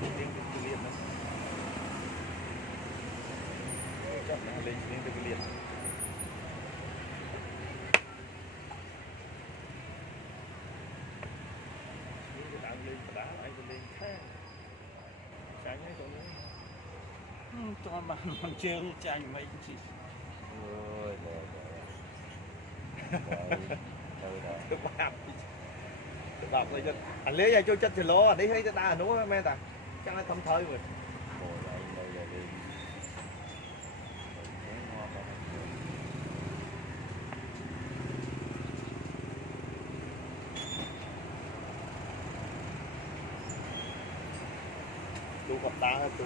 riêng từ liền đó chọn là lên riêng từ liền đang lên đá lại lên khác tránh hay chỗ nữa cho bằng chưa tranh mấy chị ôi rồi được làm đọc rồi cho anh lấy ra cho chất thì lố đi thấy ta nó mẹ ta chắc là thâm thơi rồi ngồi lại đây là đi tu cọp ta tu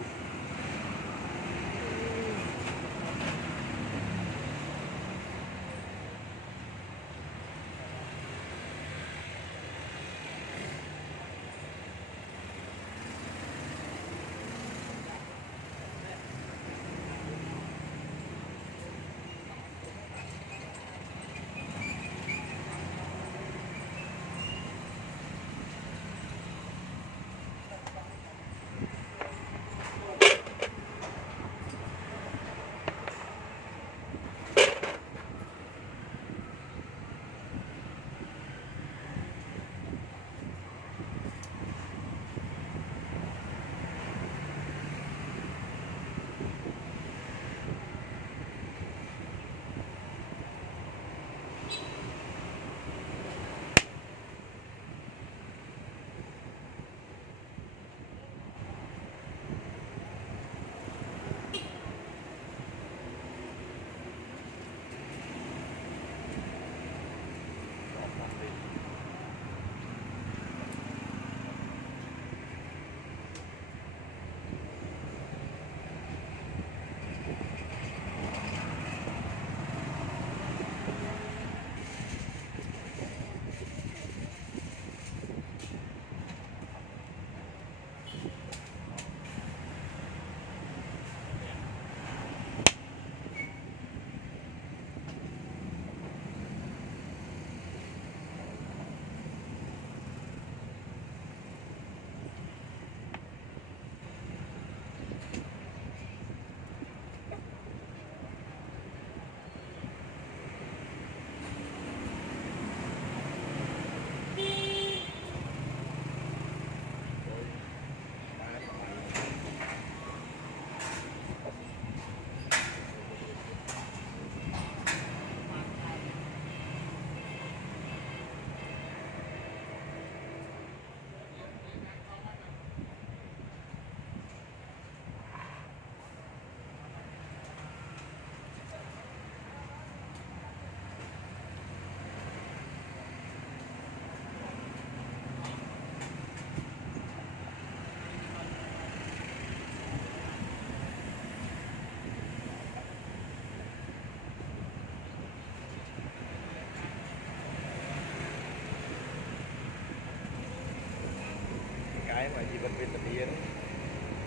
cái mà gì bên bên tình yên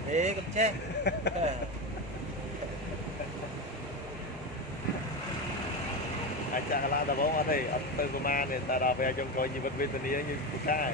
thế con chết ai cha la ta bóng ở đây ở từ của ma này ta đào về trong coi gì bên bên tình yên như của cái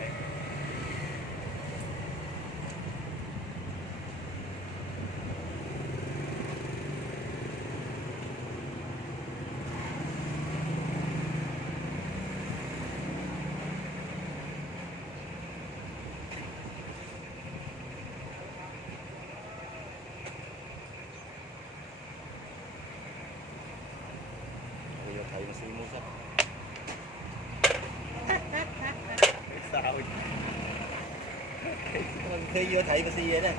thầy mà xí mua sắp sao khi vô thầy mà xí vậy đó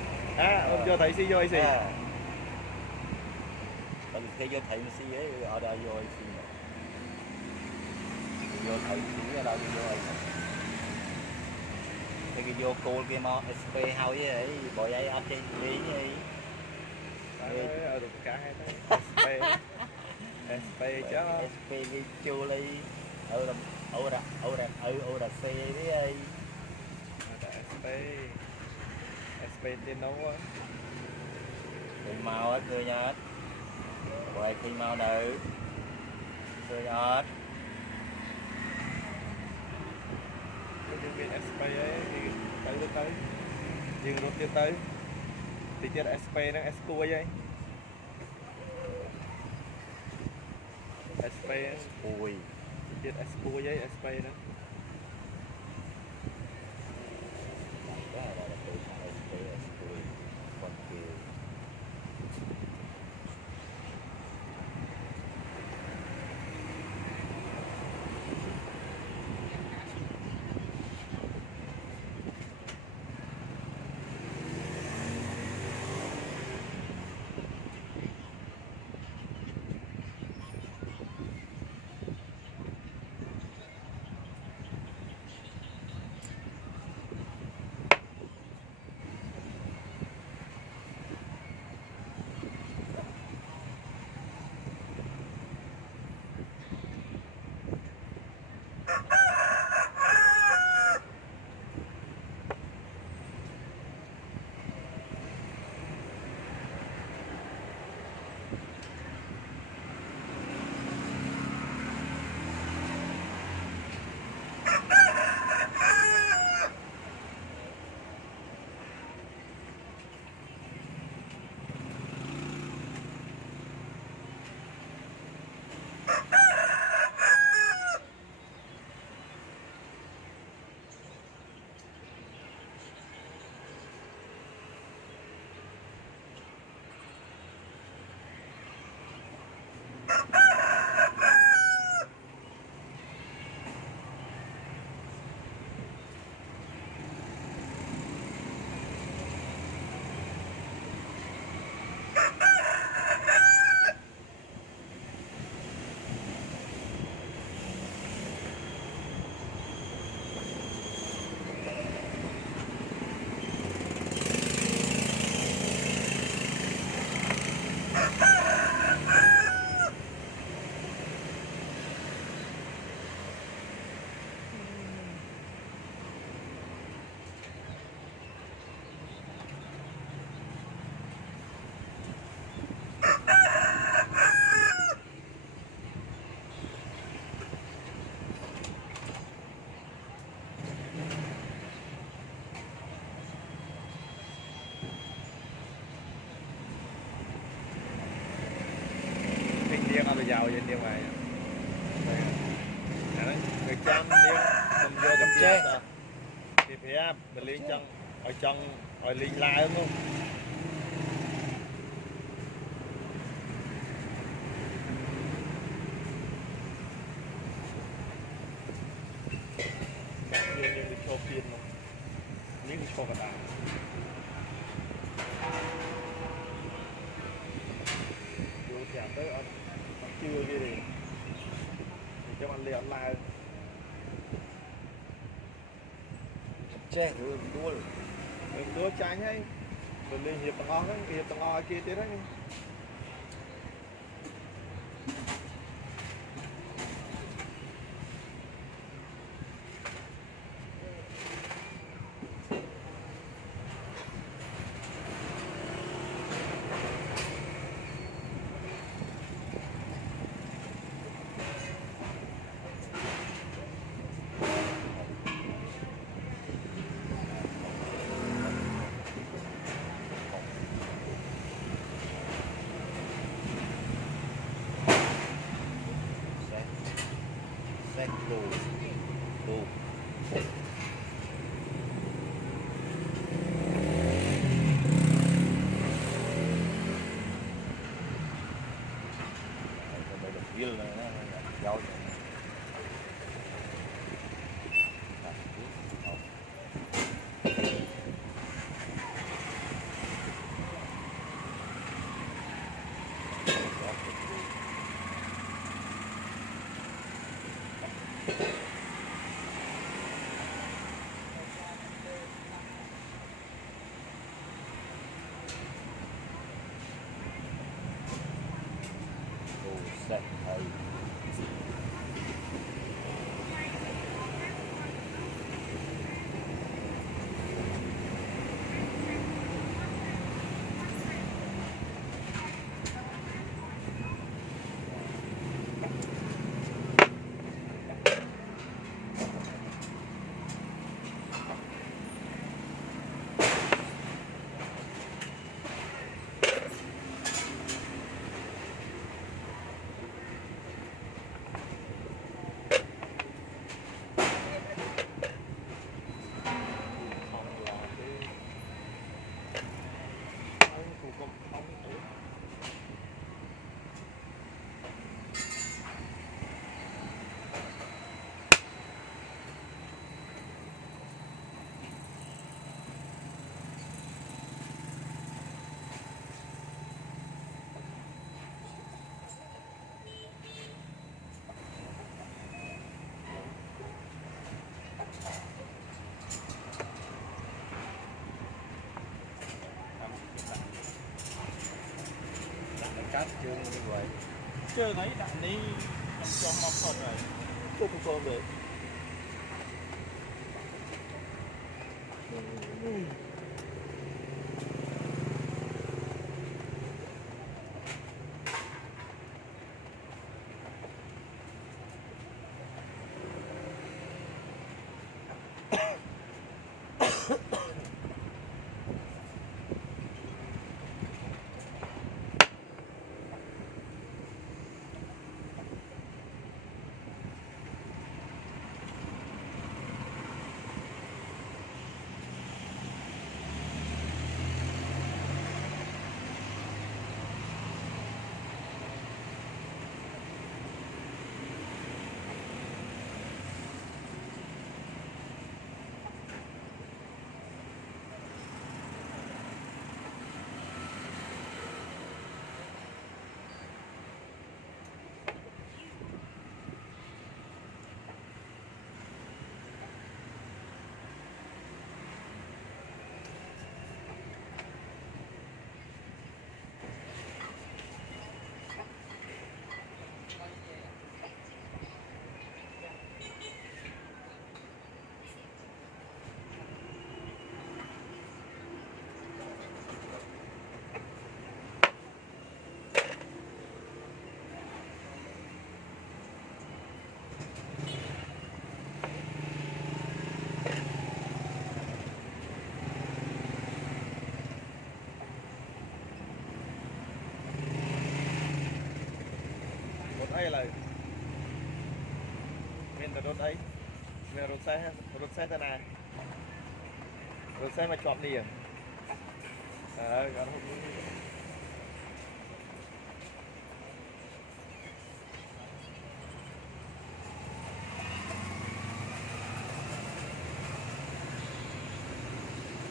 ông cho thầy xí vô gì còn khi vô thầy mà xí vậy ở đây vô xí vô thầy xí ở đâu vô thì cái vô cô kia mà SP hao với ấy bỏ giấy ấp đi lý gì ở được cả hai đấy SP chứ SP đi chưa ly ở là C đấy SP SP trên đâu á thì màu hết cười nhớ rồi khi màu nữ cười nhớ nhân viên SP ấy thì tới dương rút tiếp tới thì chết SP nó SP vậy SP ui chết SP vậy SP đó đó là tự ui còn kia giàu vậy điều này người chân nếu mình vô được chơi thì phải mình liên chân ở chân ở liên lai đúng không như cho phiên những cho cả đá vô chạm tới ở chưa gì thì cho bạn liền lại chơi thử đua mình đua tránh ấy mình lên hiệp tầng on ấy hiệp tầng on kia thế đấy sách đồ đồ viên là nó giàu chương như vậy chơi thấy đạn đi trong một phần rồi tôi không còn được là mình là rốt ấy mình là rốt xe thế này rốt xe mà chọn liền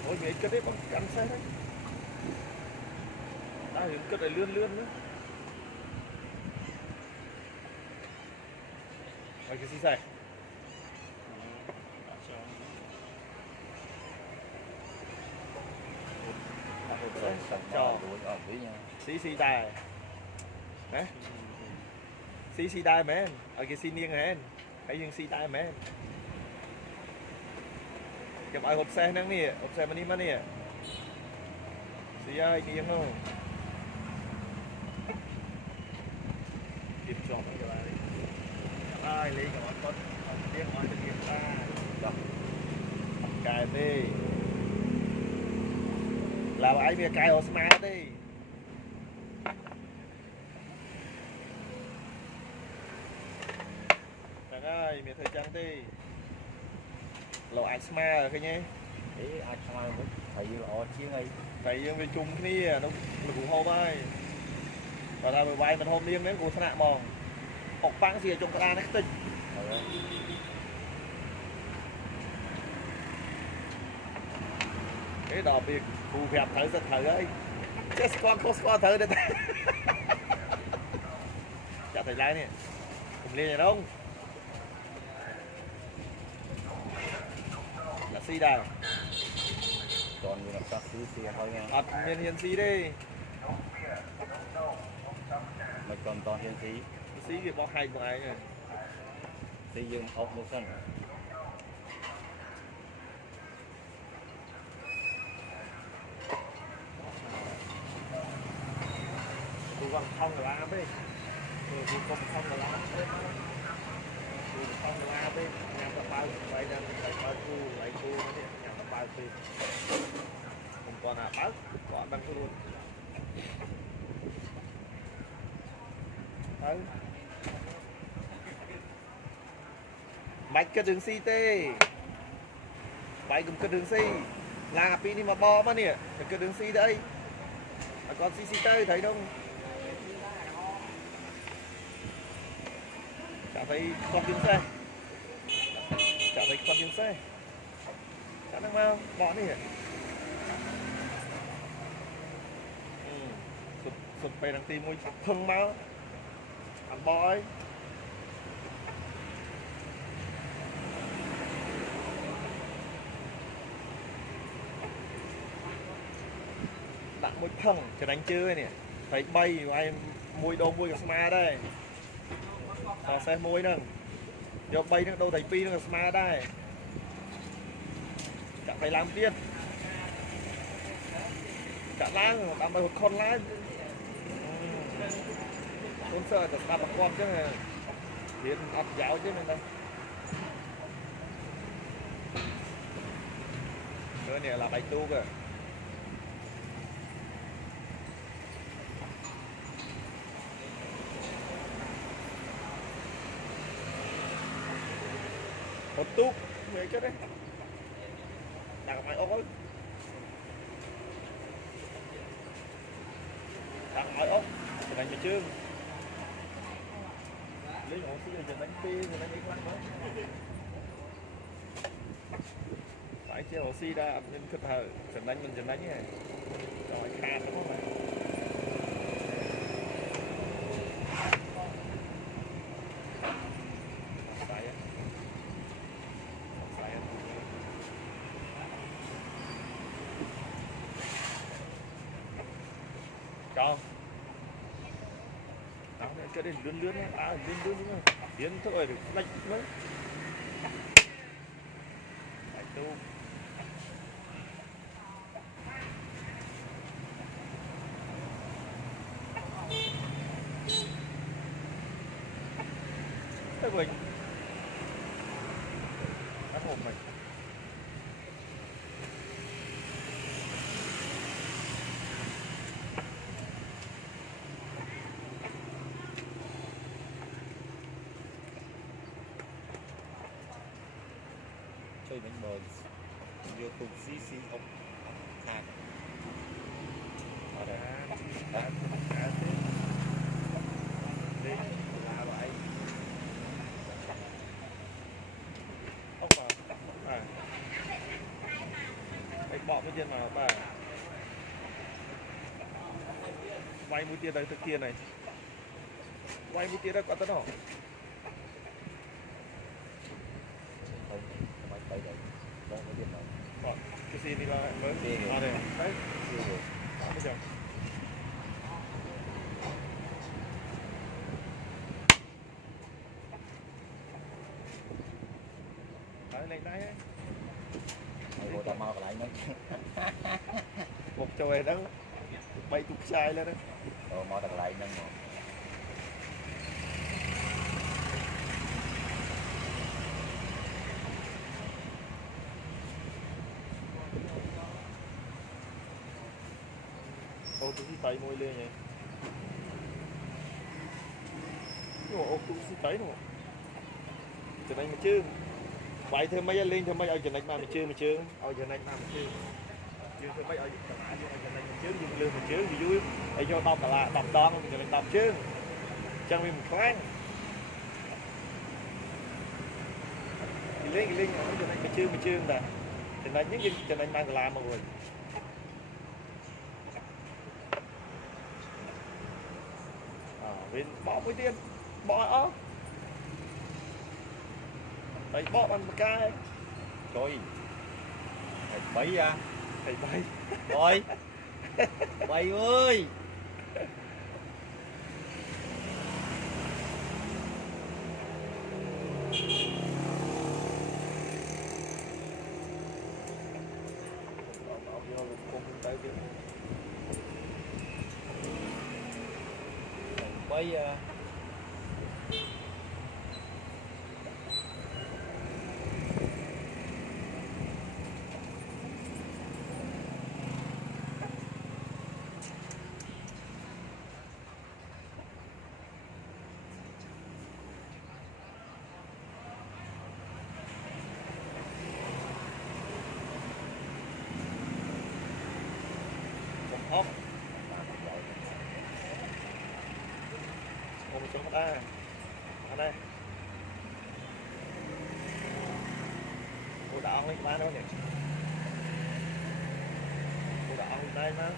ôi mấy cái đấy bằng cắn xe đấy những cái này lươn nữa cái gì sai cho xí đài đấy xí đài men ở cái xí niêng hen hay những xí đài men cái bài hộp xe năng nè hộp xe mà nè xí ai niêng không kiểm chọn cái bài ai lấy cái con tiếng nói được kiểm tra đọc cài đi làm ai bia cài Osma đi chẳng ơi miền thời trang đi lẩu Osma rồi cái nhé ý Osma thầy lọ chiếng ấy thầy dương về chung cái này nó cũng hôm ai và là bài mình hôm điên đến của thằng mòn học băng gì ở trong cái này tinh cái đò việc phù hợp thử giật thử ấy chết con thử đây chào thầy lái nè cùng lên nhà đông là xi đài còn như là các thứ xe thôi nha miền hiền xi đi mà còn toàn hiền xí cái bó hay của ai này xí dương ốc một sân cô con không là lá đi cô con không là lá đi cô không là lá đi nhà ta bao vậy đang phải bao cô lại cô nó đi nhà ta bao tiền không còn à báo còn đang luôn bạch cái đường xi tê bạch cùng cái đường xi là pin đi mà bo mà nè cái đường xi đây còn xi tê thấy không chả thấy con đường xe chả thấy con đường xe chả đang mau bỏ đi sụp về đằng tìm môi thân máu ăn bò ấy đặt môi thân cho đánh chơi nè thấy bay ai mùi đồ mùi cái sma đây và xe mùi nè giờ bay nó đâu thành pi nó sma đây chẳng phải làm tiên cả lang làm bài con lá con sợ là ta bằng con chứ này hiện ập giáo chứ mình đây nữa này là bài tu kìa một túp về cái đấy đặt máy ốc đặt máy ốc thì đánh bị chương lấy ngọn xí giờ đánh pi rồi đánh cái đó phải chơi hồ xi ra nên cực hờ trận đánh mình trận đánh này rồi khan đúng không này con đó cái đây lươn lươn à lươn lươn đúng không biến thôi được lạnh nữa phải tu thế mình các hồn mình chơi bánh bò YouTube CC không khác ở đây đi là vậy ốc vào cái bọ cái trên nào bà vay mũi tiền đây từ kia này vay mũi tiền đây có tấn hả đây đây đó có tiền nào còn cái gì đi là mới đây đây đấy bây giờ đấy lên đây ngồi tao mau lại nữa một trời đó bay cục sai lên đấy rồi mau đặt lại nâng một ô tôi tay môi lên nhỉ nhưng mà ô tôi tay nữa cho nên mà chứ vậy thôi mấy lên thôi mấy ở cho nên mà chưa ở cho nên mà chưa dương thôi mấy ở cho nên chứ dương lương mà chứ vui để cho đọc là đọc đón cho nên đọc chứ chẳng vì mình khoan lên ở cho nên mà chưa là cho nên những cái cho nên mang làm mà rồi bên bỏ mũi tiền bỏ ớt thấy bỏ bằng một cái trời thầy bấy à thầy bay rồi bay ơi bay à ốc một số ta ở đây cô đã ông lên ba đâu nhỉ cô đã ông đây mà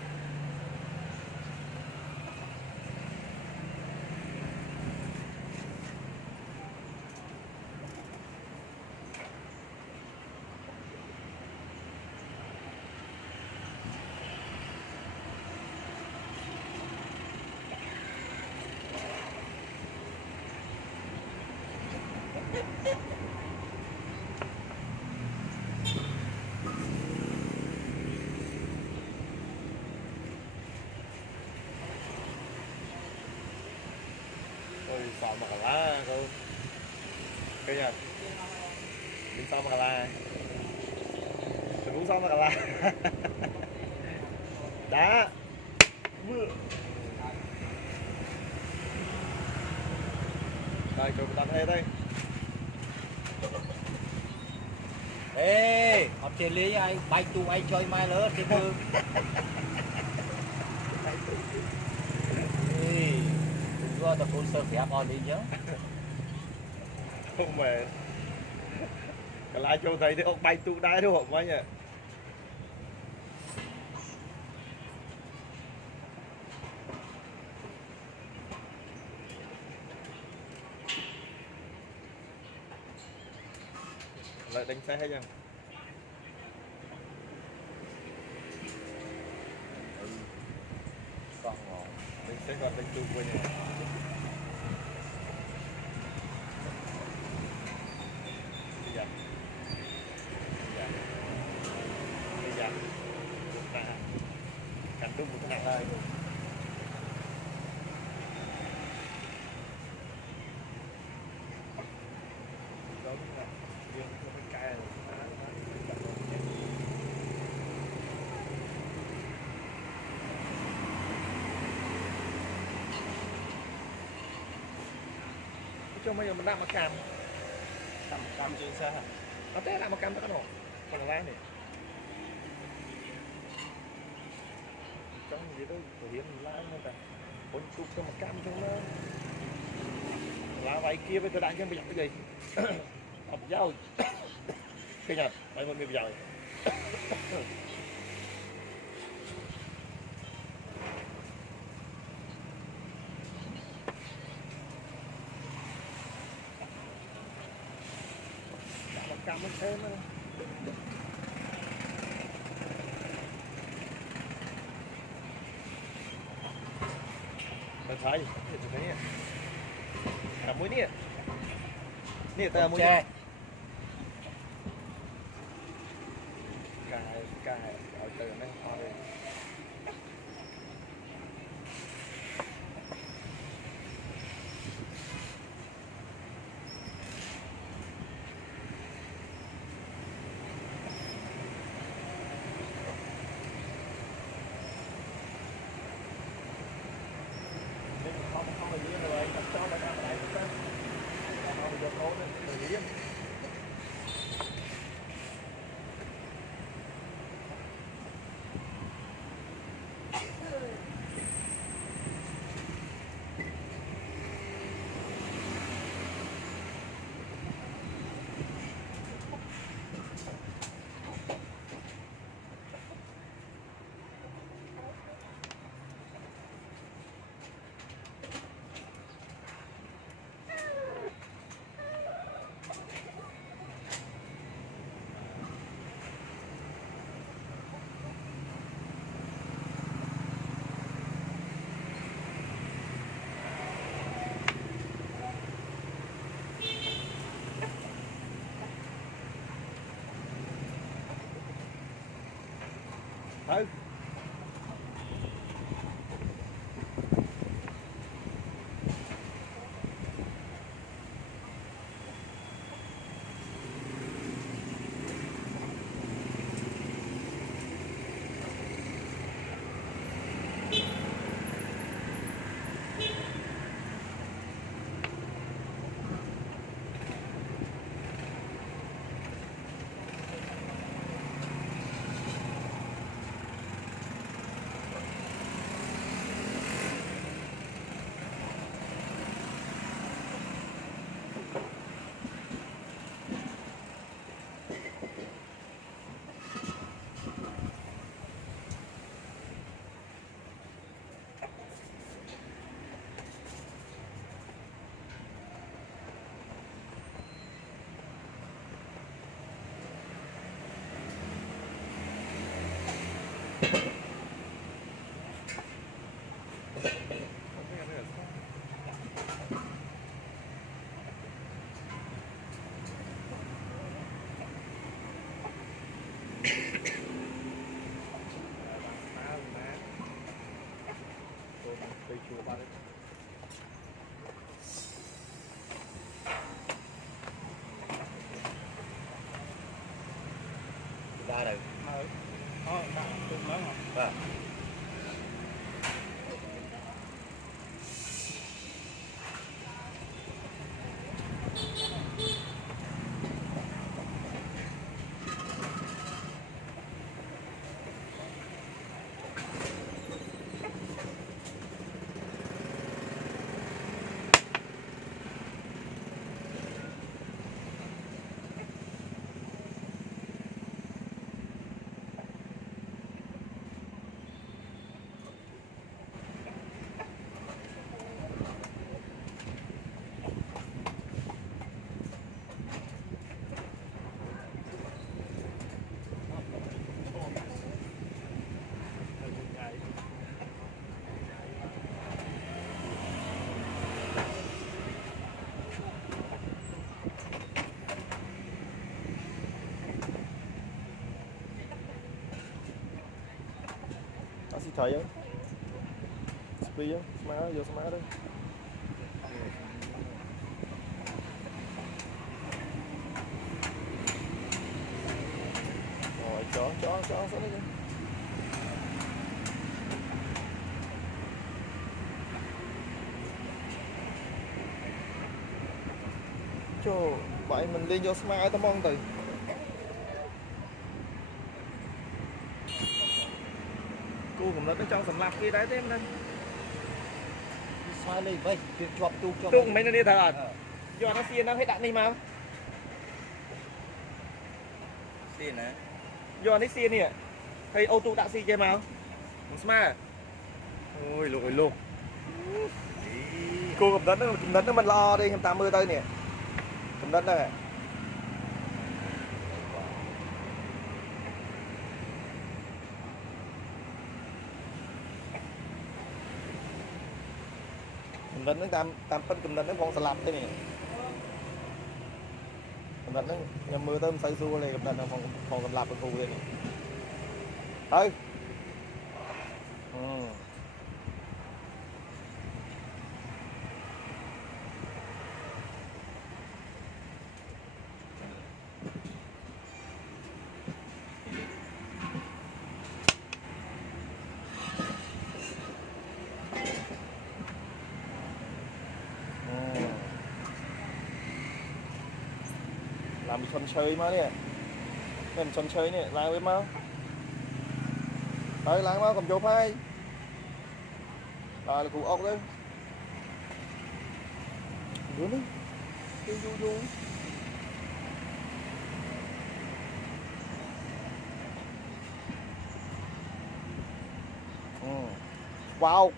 xong mà là tình huống xong mà là đá rồi chụp tạm thế đây. Ê, học chơi lý ai bay tu ai chơi mai lớn thì mưa. Ê, đừng có tập cuốn sơ phép on đi nhớ. Không mà cái lá cho thấy thì ông bay tụ đá đúng không anh ạ. Lại đánh xe hay chăng? Con ngồi. Đánh xe còn đánh tụ quên nhỉ. Bây giờ cảnh đúng một cái này thôi. Đúng rồi, riêng cái cây này cho bây giờ mình làm mà cam trên xe hả? Nó té làm mà cam nó nổ còn lá này trong gì đó thể hiện lá người ta bốn chục cho một cam trong nó lá váy kia với tôi đang cho bây giờ cái gì học dao cái nhật mấy con bây giờ cam nó thêm nữa. Tôi thấy nè cả mũi nè ta mũi nè cài ở từ này thôi. Không là gì rồi, cho lại ra lại chúng ta. Không giờ cố lên từ điểm. Thôi ba đời đã tương lớn không vâng xì thấy không? Spi không? Má vô má đấy. Rồi chó sao đấy. Trời, vậy mình đi vô smile tao mong từ. Cô cũng nó trong sầm lạp kia đấy thế em nên. xoay lên vậy việc chọp tu cho Tung mấy nó đi thật à? Do nó xiên nó hết đạn đi mà. xin nè Do nó xiên nè. Hay ô tô đạn xi chơi mà. Smile. Ôi lội luôn. Cô cầm đất nó mình lo đi 80 tới nè. Cầm đất đây. Cầm đất nó tam phân cầm đất nó phong sạp thế này. Cầm đất nó nhầm mưa tôm say xua này cầm đất nó phong cầm lạp bên khu thế này. Thôi. Làm chọn chơi mà nè, mình chọn chơi nè, làm với mau, thôi làm mau cầm chụp hay, là cụ ốc đấy, đứa nữa, vui, wow,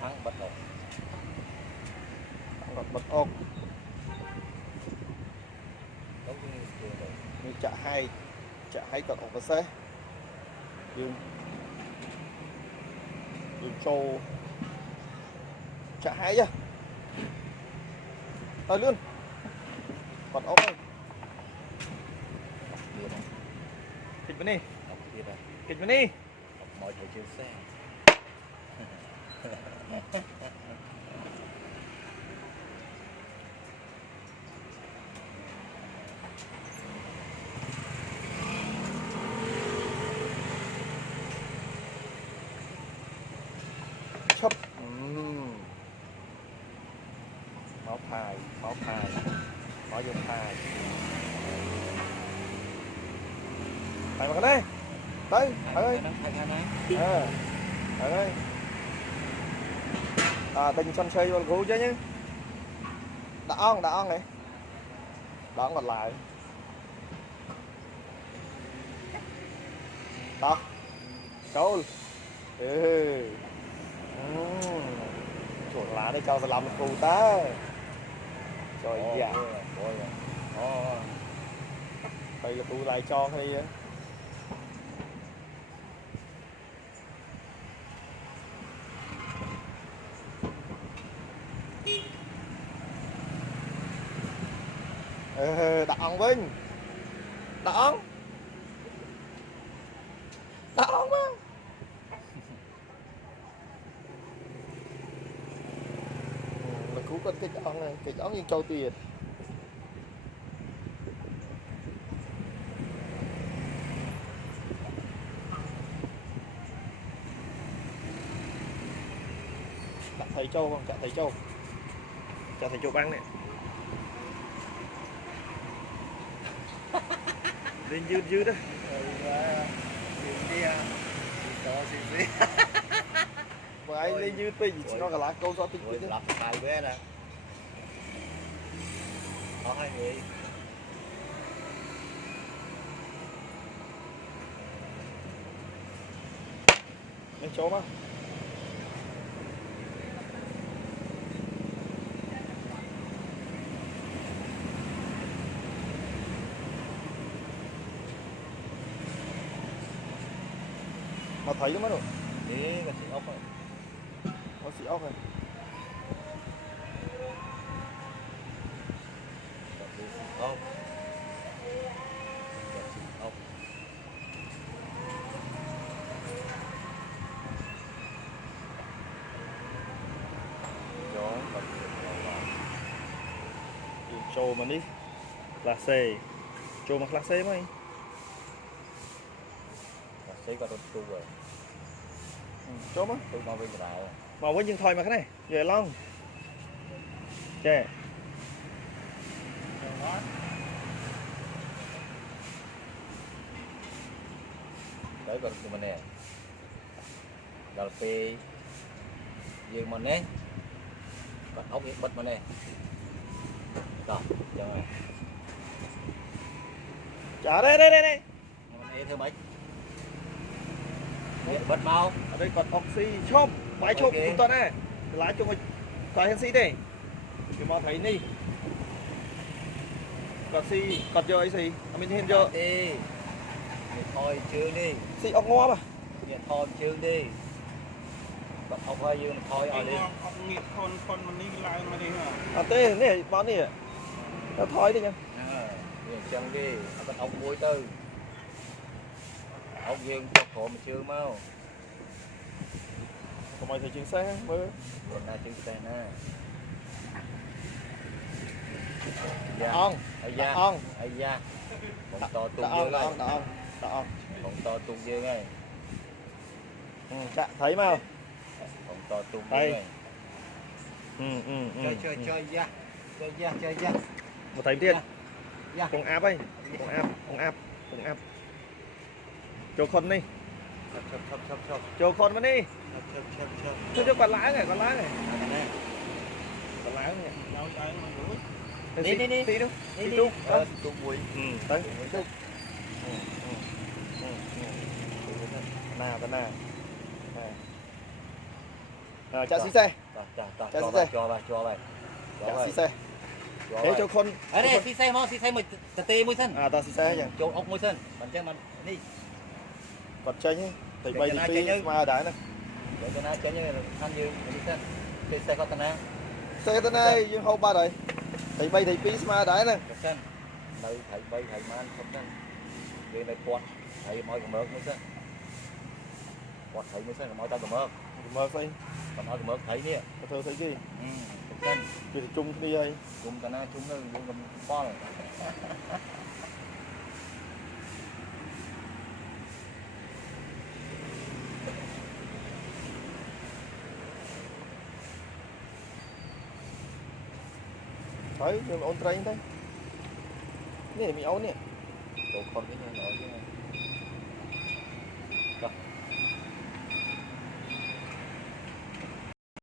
thắng bật đầu bật ốc. đúng như Như chạ hay cận ốc và xe dương trâu chạ hay á thôi luôn còn ốc ơi thịt bên đi thịt bên đi mọi người chia sẻ chấp máu thai máu vô thai tại mà cái đây tới ơi ơi đừng chọn chơi vào gấu chứ nhé đã on này đó còn lại đó câu chuột lá đây cho sẽ làm phù ta trời dạ đây là tôi lại cho hay đi đặt ăn Vinh đặt ăn mà là cứu con cái chọn này cái chọn như châu tiền châu không, chạ thấy châu. Chạ thấy châu băng này. Lên dư đó. Mà ai lên dư tùy nó cả lá câu do tích chứ. Lọc bài với nè. Có hai người. Lên chỗ mà. Mà thấy cái mất rồi. Thế là chị ốc rồi. Nó xị ốc rồi. Ốc. Ốc. Chó và Châu mà đi. Classe. Châu mà classe mày. sẽ có tu rồi. Châu mà. Tu mau với cái đạo. Mà với nhưng thôi mà cái này. Về long. Chè. Đấy còn của mình nè. Đào phê dương mình nè. Còn ốc bật mình nè. Rồi, cho rồi. Trả đây. Mình ê thưa mấy. Bật mau. Ở đây còn oxy chôm. Bãi chôm Ok. chúng ta nè. Lái chung phải hen xí đây. Thì mà thấy đi. Còn xí, còn vô ấy xí. Mình hen vô. Đi. Thôi chương đi. Xí ốc ngoa mà. Thôi chương đi. Còn ốc hơi dương thôi ở đi. Nghiệt con mình đi lại mà đi hả? À tê, nè, bọn này. Nó thôi đi nha. Chân đi. Còn ốc muối tư. Ốc dương cho khổ mà chưa mau. Còn mày thấy chuyên xe mới. Còn ra chương xe nè. Ông. Ây da. Ông. Ây da. Còn to tung Đã dương đây. ông. Còn to tung dương đây. Chạ, thấy mà. Còn to tung Đây. dương đây. Chơi da. Chơi da. Một thấy tiền. Dạ. Con áp ấy. Con áp. Cho con đi. Chọc. Cho con mà đi. Chọc. Thôi cho con lái này. Con lái này. Đâu tới mà đuổi. Đi. Tí đâu. Đi. Tung. Tung muối. Tới. Nào. Chạ xí xe. Cho bài. Chạ xí xe. Thế cho con. Ở đây xí xe mà tê mũi sân. À ta xí xe nhỉ. Chỗ ốc mũi sân. Bạn chân mình đi. Vật chơi nhé. Thầy bay Cho đi nó phi mà đá nè. Để cho nó chơi như ăn như mũi sân. Cái xe có tần á. Xe tên này nhưng không ba đời. Thầy bay thầy phi mà đá nè. Cái sân. Đây thầy bay thầy man không sân. Đây này quạt. Thầy mọi cái mớt mũi sân. Quạt thầy mũi sân là mọi tao cái mớt. Mơ phây. Còn mọi cái mớt thầy nè. Thơ thấy gì? Không sân. Thì chung đi đây. Chung tần á chung nó dùng cầm con này. Thấy, nhưng mà ôn train thế. Nè, mình ấu nè. Chỗ con cái này nói chứ.